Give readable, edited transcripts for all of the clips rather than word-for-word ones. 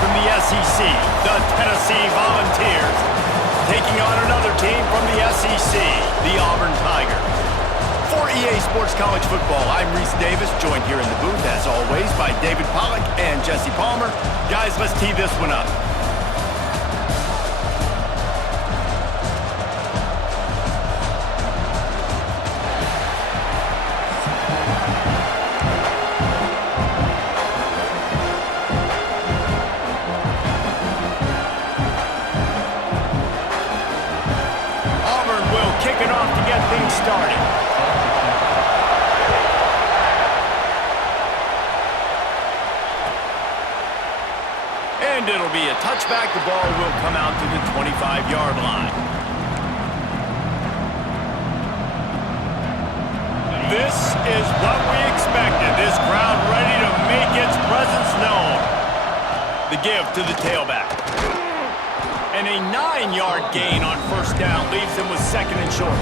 from the SEC, the Tennessee Volunteers, taking on another team from the SEC, the Auburn Tigers. For EA Sports College Football, I'm Reese Davis, joined here in the booth, as always, by David Pollack and Jesse Palmer. Guys, let's tee this one up. Kick it off to get things started. And it'll be a touchback. The ball will come out to the 25-yard line. This is what we expected. This crowd ready to make its presence known. The give to the tailback. And a 9-yard gain on first down leaves him with second and short.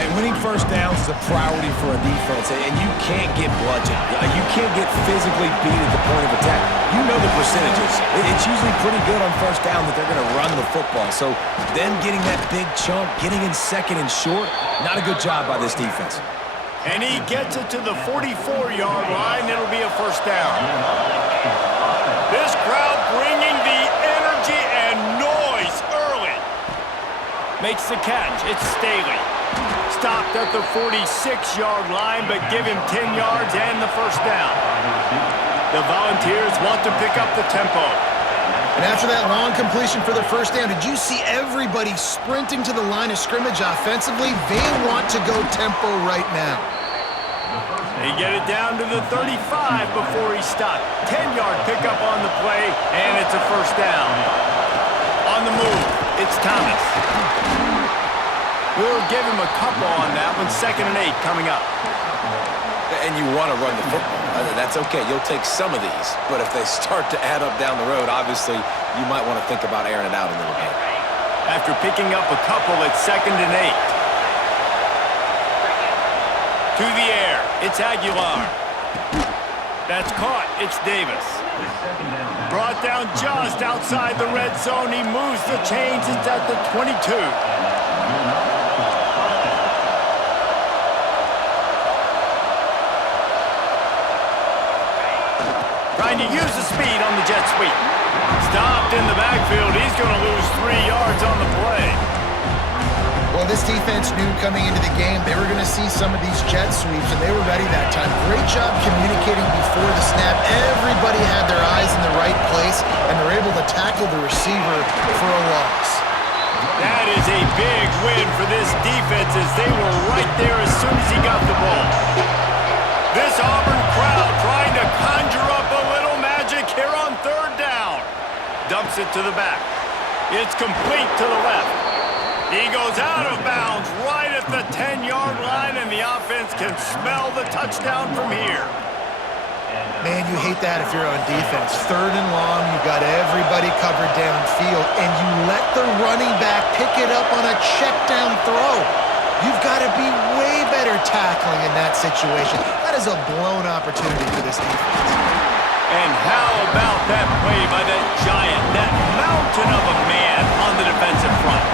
And winning first downs is a priority for a defense, and you can't get bludgeoned. You can't get physically beat at the point of attack. You know the percentages. It's usually pretty good on first down that they're going to run the football. So them getting that big chunk, getting in second and short, not a good job by this defense. And he gets it to the 44-yard line. It'll be a first down. This crowd bringing the energy and noise early. Makes the catch. It's Staley. Stopped at the 46-yard line, but give him 10 yards and the first down. The Volunteers want to pick up the tempo. And after that long completion for the first down, did you see everybody sprinting to the line of scrimmage offensively? They want to go tempo right now. They get it down to the 35 before he stopped. 10-yard pickup on the play, and it's a first down. On the move, it's Thomas. We'll give him a couple on that one. 2nd and 8 coming up. And you want to run the football. That's okay. You'll take some of these. But if they start to add up down the road, obviously, you might want to think about airing it out a little bit. After picking up a couple, it's 2nd and 8. To the air, it's Aguilar. That's caught, it's Davis. Brought down just outside the red zone. He moves the chains, it's at the 22. Trying to use the speed on the jet sweep. Stopped in the backfield. He's going to lose 3 yards on the play. Well, this defense knew coming into the game they were going to see some of these jet sweeps, and they were ready that time. Great job communicating before the snap. Everybody had their eyes in the right place, and they're able to tackle the receiver for a loss. That is a big win for this defense as they were right there as soon as he got the ball. This Auburn crowd trying to conjure up a little magic here on 3rd down. Dumps it to the back. It's complete to the left. He goes out of bounds right at the 10-yard line, and the offense can smell the touchdown from here. Man, you hate that if you're on defense. 3rd and long, you got everybody covered downfield, and you let the running back pick it up on a check down throw. You've got to be way better tackling in that situation. That is a blown opportunity for this defense. And how about that play by that giant, that mountain of a man on the defensive front?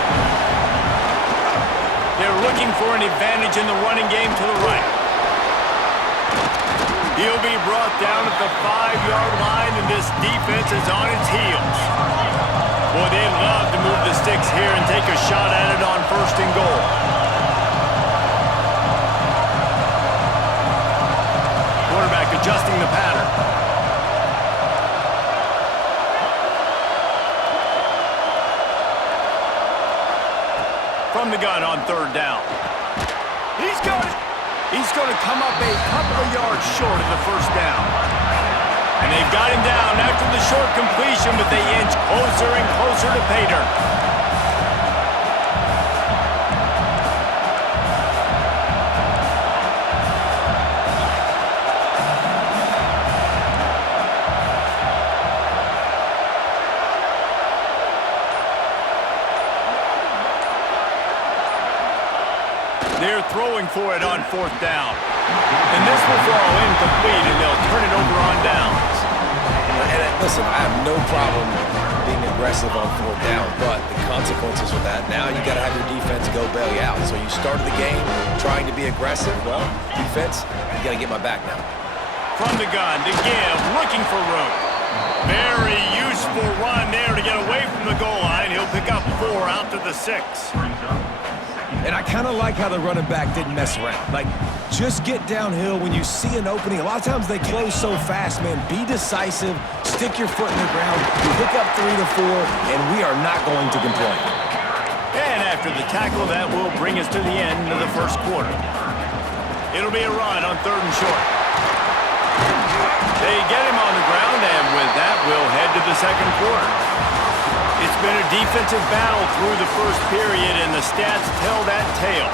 They're looking for an advantage in the running game to the right. He'll be brought down at the 5-yard line, and this defense is on its heels. Boy, they'd love to move the sticks here and take a shot at it on 1st and goal. Quarterback adjusting the pattern. From the gun on 3rd down. He's got it. He's going to come up a couple of yards short of the first down. And they've got him down after the short completion, but they inch closer and closer to pay dirt. They're throwing for it on 4th down. And this will fall incomplete, and they'll turn it over on downs. And listen, I have no problem being aggressive on fourth down, but the consequences of that, now you got to have your defense go bail you out. So you started the game trying to be aggressive. Well, defense, you got to get my back now. From the gun to give, looking for room. Very useful run there to get away from the goal line. He'll pick up 4 out to the 6. And I kind of like how the running back didn't mess around. Like, just get downhill when you see an opening. A lot of times they close so fast, man. Be decisive, stick your foot in the ground, you pick up 3 to 4, and we are not going to complain. And after the tackle, that will bring us to the end of the first quarter. It'll be a run on 3rd and short. They get him on the ground, and with that, we'll head to the second quarter. It's been a defensive battle through the first period, and the stats tell that tale.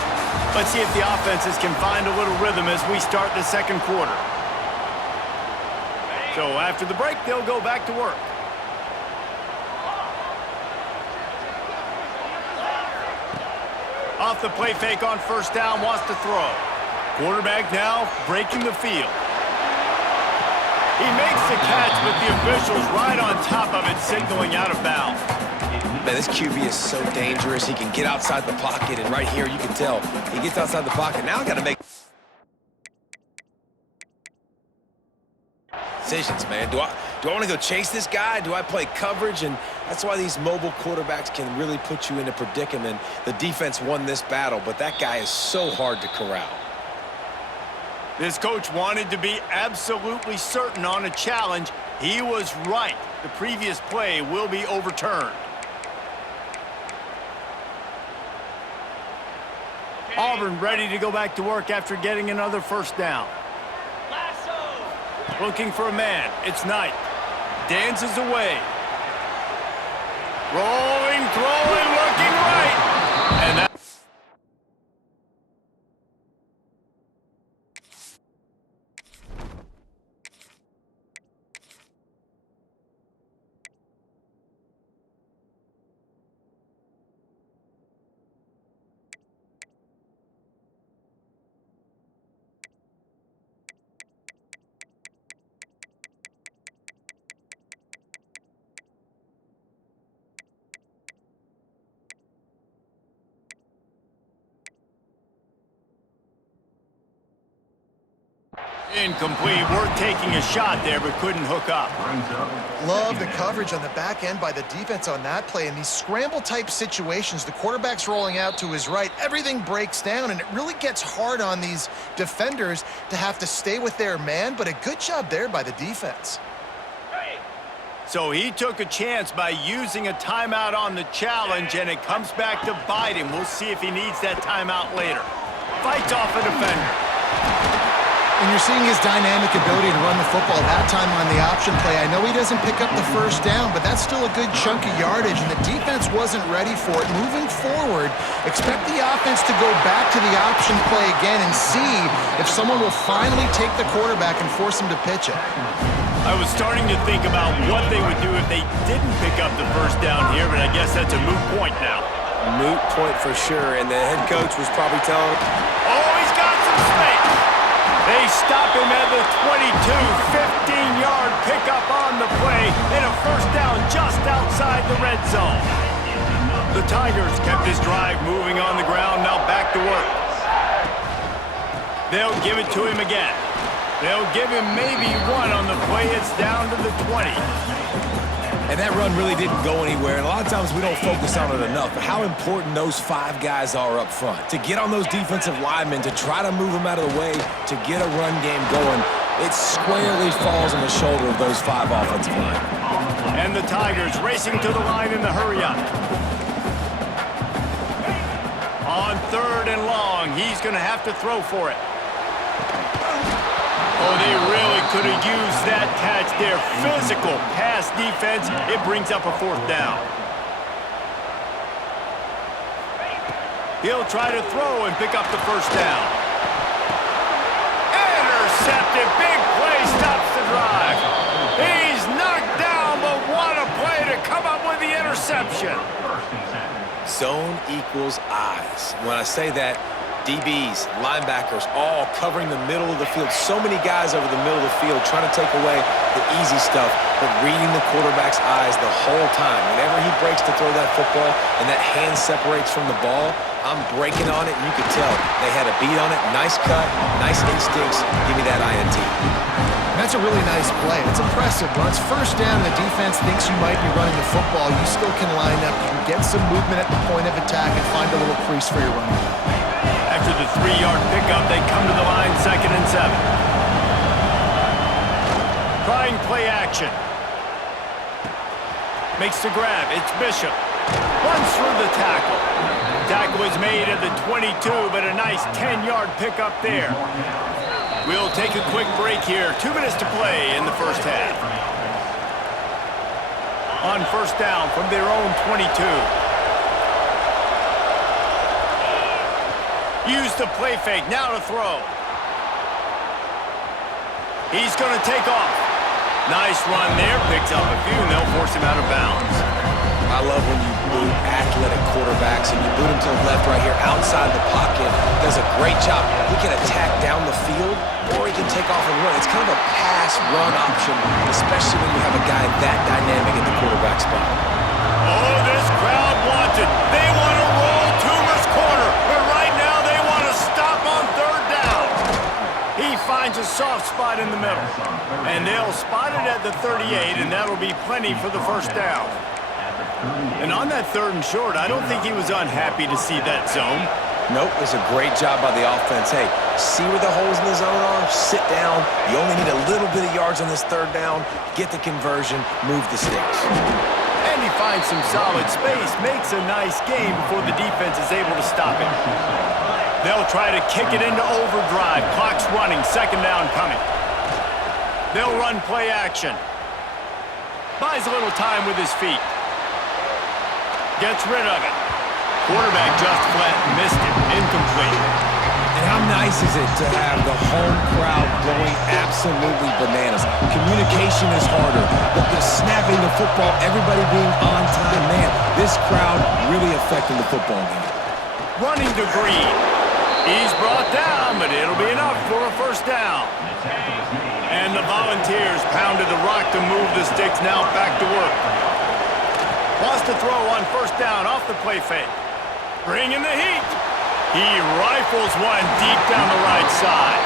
Let's see if the offenses can find a little rhythm as we start the second quarter. So after the break, they'll go back to work. Off the play fake on 1st down, wants to throw. Quarterback now breaking the field. He makes the catch, but the official's right on top of it, signaling out of bounds. Man, this QB is so dangerous. He can get outside the pocket, and right here you can tell he gets outside the pocket. Now I got to make decisions, man. Do I want to go chase this guy? Do I play coverage? And that's why these mobile quarterbacks can really put you in a predicament. The defense won this battle, but that guy is so hard to corral. This coach wanted to be absolutely certain on a challenge. He was right. The previous play will be overturned. Auburn ready to go back to work after getting another 1st down. Looking for a man. It's Knight. Dances away. Rolling, throwing, looking right. And that incomplete. We're taking a shot there, but couldn't hook up. Love the coverage on the back end by the defense on that play. In these scramble-type situations, the quarterback's rolling out to his right. Everything breaks down, and it really gets hard on these defenders to have to stay with their man, but a good job there by the defense. So he took a chance by using a timeout on the challenge, and it comes back to bite him. We'll see if he needs that timeout later. Fights off a defender. And you're seeing his dynamic ability to run the football that time on the option play. I know he doesn't pick up the 1st down, but that's still a good chunk of yardage, and the defense wasn't ready for it. Moving forward, expect the offense to go back to the option play again and see if someone will finally take the quarterback and force him to pitch it. I was starting to think about what they would do if they didn't pick up the 1st down here, but I guess that's a moot point now. Moot point for sure, and the head coach was probably telling him, oh, he's got some space. They stop him at the 22, 15-yard pickup on the play, and a 1st down just outside the red zone. The Tigers kept this drive moving on the ground, now back to work. They'll give it to him again. They'll give him maybe 1 on the play. It's down to the 20. and that run really didn't go anywhere. And a lot of times we don't focus on it enough, but how important those 5 guys are up front. To get on those defensive linemen, to try to move them out of the way, to get a run game going, it squarely falls on the shoulder of those 5 offensive linemen. And the Tigers racing to the line in the hurry-up. On 3rd and long, he's going to have to throw for it. Oh, they really could have used that catch there. Physical pass defense. It brings up a 4th down. He'll try to throw and pick up the 1st down. Intercepted. Big play stops the drive. He's knocked down, but what a play to come up with the interception. Zone equals eyes. When I say that, DBs, linebackers, all covering the middle of the field. So many guys over the middle of the field trying to take away the easy stuff, but reading the quarterback's eyes the whole time. Whenever he breaks to throw that football and that hand separates from the ball, I'm breaking on it, and you can tell they had a beat on it. Nice cut, nice instincts. Give me that INT. That's a really nice play. It's impressive. When it's first down and the defense thinks you might be running the football, you still can line up. You can get some movement at the point of attack and find a little crease for your running back. After the 3-yard pickup, they come to the line 2nd and 7. Trying play action. Makes the grab. It's Bishop. Runs through the tackle. Tackle is made at the 22, but a nice 10-yard pickup there. We'll take a quick break here. 2 minutes to play in the first half. On first down from their own 22. Use the play fake. Now to throw. He's going to take off. Nice run there. Picks up a few, and they'll force him out of bounds. I love when you boot athletic quarterbacks, and you boot him to the left right here outside the pocket. Does a great job. He can attack down the field, or he can take off and run. It's kind of a pass-run option, especially when you have a guy that dynamic at the quarterback spot. Oh, this crowd wants it. They want to roll Toomer's corner, but right now they want to stop on 3rd down. He finds a soft spot in the middle, and they'll spot it at the 38, and that'll be plenty for the first down. And on that 3rd and short, I don't think he was unhappy to see that zone. Nope, it's a great job by the offense. Hey, see where the holes in the zone are? Sit down. You only need a little bit of yards on this 3rd down. Get the conversion, move the sticks. And he finds some solid space, makes a nice game before the defense is able to stop him. They'll try to kick it into overdrive. Clock's running, 2nd down coming. They'll run play action. Buys a little time with his feet. Gets rid of it. Quarterback just flat missed it. Incomplete. And how nice is it to have the home crowd going absolutely bananas? Communication is harder, but the snapping the football, everybody being on time, man, this crowd really affecting the football game. Running to Green. He's brought down, but it'll be enough for a first down. And the Volunteers pounded the rock to move the sticks, now back to work. Wants to throw on first down off the play fake. Bring in the heat. He rifles one deep down the right side.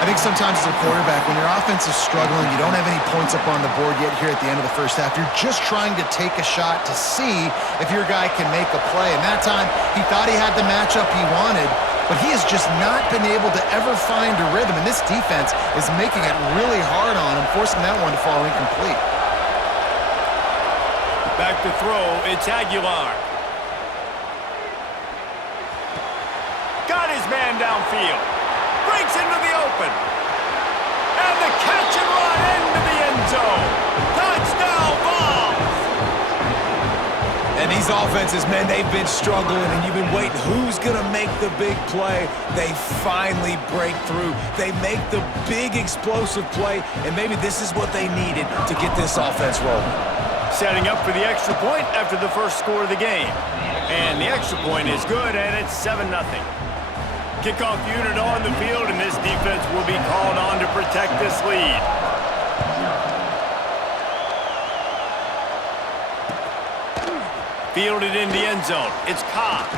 I think sometimes as a quarterback, when your offense is struggling, you don't have any points up on the board yet here at the end of the first half. You're just trying to take a shot to see if your guy can make a play. And that time, he thought he had the matchup he wanted, but he has just not been able to ever find a rhythm. And this defense is making it really hard on him, forcing that one to fall incomplete. Back to throw, it's Aguilar. Got his man downfield. Breaks into the open. And the catch and run into the end zone. Touchdown, Vols! And these offenses, man, they've been struggling, and you've been waiting. Who's going to make the big play? They finally break through. They make the big explosive play, and maybe this is what they needed to get this offense rolling. Setting up for the extra point after the first score of the game. And the extra point is good, and it's 7-0. Kickoff unit on the field, and this defense will be called on to protect this lead. Fielded in the end zone. It's Cobb.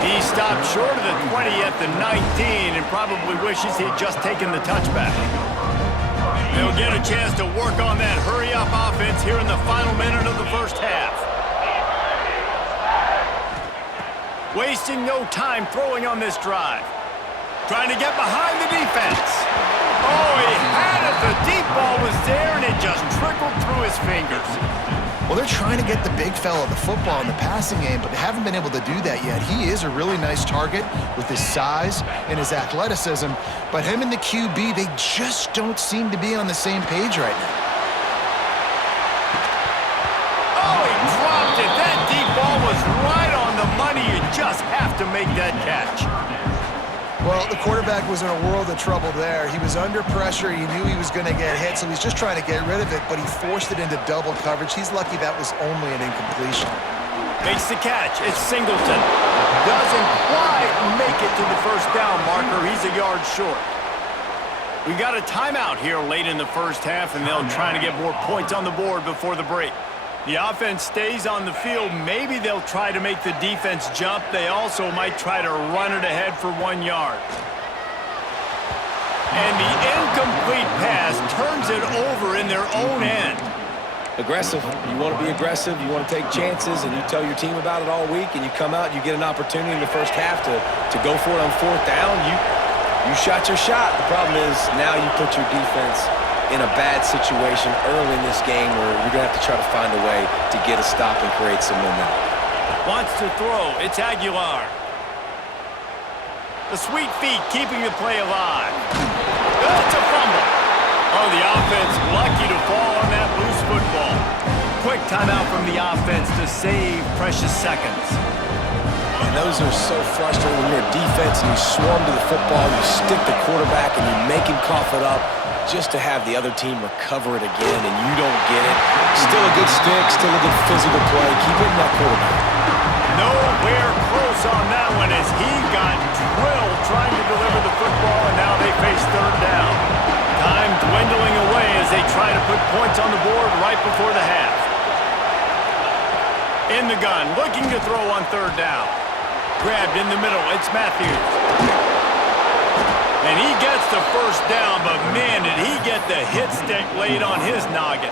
He stopped short of the 20 at the 19 and probably wishes he'd just taken the touchback. They'll get a chance to work on that hurry-up offense here in the final minute of the first half. Wasting no time throwing on this drive. Trying to get behind the defense. Oh, he had it. The deep ball was there, and it just trickled through his fingers. Well, they're trying to get the big fella the football in the passing game, but they haven't been able to do that yet. He is a really nice target with his size and his athleticism, but him and the QB, they just don't seem to be on the same page right now. Oh, he dropped it. That deep ball was right on the money. You just have to make that catch. Well, the quarterback was in a world of trouble there. He was under pressure. He knew he was going to get hit, so he's just trying to get rid of it, but he forced it into double coverage. He's lucky that was only an incompletion. Makes the catch. It's Singleton. Doesn't quite make it to the first down marker. He's a yard short. We got a timeout here late in the first half, and they'll try to get more points on the board before the break. The offense stays on the field. Maybe they'll try to make the defense jump. They also might try to run it ahead for 1 yard. And the incomplete pass turns it over in their own end. Aggressive. You want to be aggressive. You want to take chances, and you tell your team about it all week, and you come out, you get an opportunity in the first half to go for it on 4th down. You shot your shot. The problem is now you put your defense in a bad situation early in this game where you're going to have to try to find a way to get a stop and create some momentum. Wants to throw. It's Aguilar. The sweet feet keeping the play alive. It's a fumble. Oh, the offense lucky to fall on that loose football. Quick timeout from the offense to save precious seconds. And those are so frustrating when you're a defense and you swarm to the football, you stick the quarterback and you make him cough it up just to have the other team recover it again and you don't get it. Still a good stick, still a good physical play. Keep hitting that quarterback. Nowhere close on that one as he got drilled trying to deliver the football, and now they face 3rd down. Time dwindling away as they try to put points on the board right before the half. In the gun, looking to throw on 3rd down. Grabbed in the middle, it's Matthews. And he gets the first down, but man, did he get the hit stick laid on his noggin.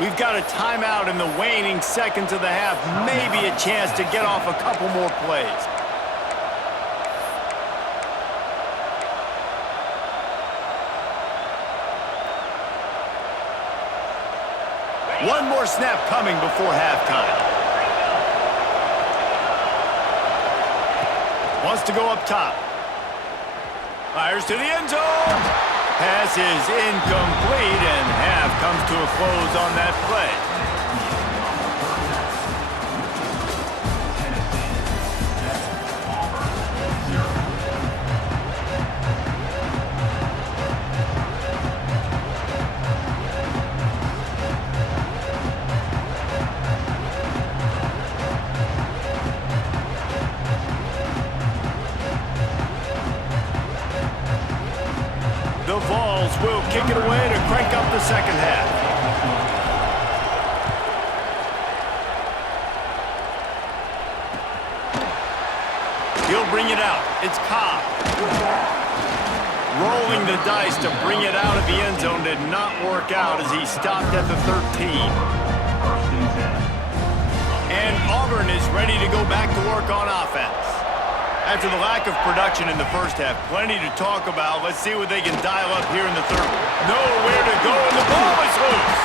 We've got a timeout in the waning seconds of the half. Maybe a chance to get off a couple more plays. One more snap coming before halftime. Wants to go up top. Fires to the end zone. Pass is incomplete, and half comes to a close on that play. The Vols will kick it away to crank up the second half. He'll bring it out. It's Cobb. Rolling the dice to bring it out of the end zone did not work out as he stopped at the 13. And Auburn is ready to go back to work on offense. After the lack of production in the first half, plenty to talk about. Let's see what they can dial up here in the third. Nowhere to go, and the ball is loose.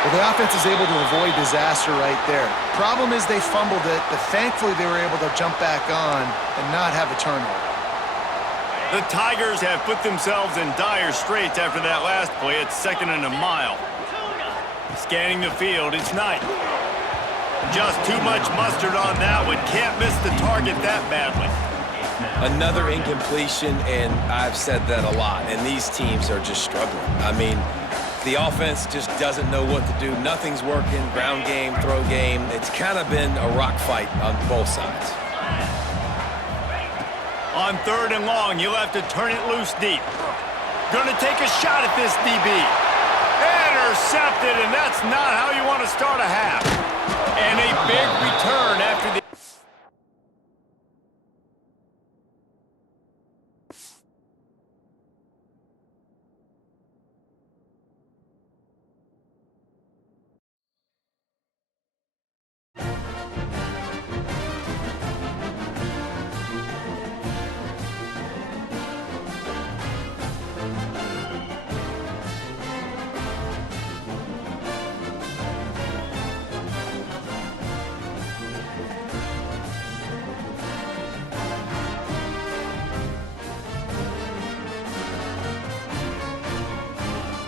Well, the offense is able to avoid disaster right there. Problem is they fumbled it, but thankfully they were able to jump back on and not have a turnover. The Tigers have put themselves in dire straits after that last play. It's 2nd and a mile. Scanning the field, it's Knight. Just too much mustard on that one. Can't miss the target that badly. Another incompletion, and I've said that a lot, and these teams are just struggling. I mean, the offense just doesn't know what to do. Nothing's working. Ground game, throw game. It's kind of been a rock fight on both sides. On 3rd and long, you'll have to turn it loose deep. Gonna take a shot at this DB. Intercepted, and that's not how you want to start a half. And a big return after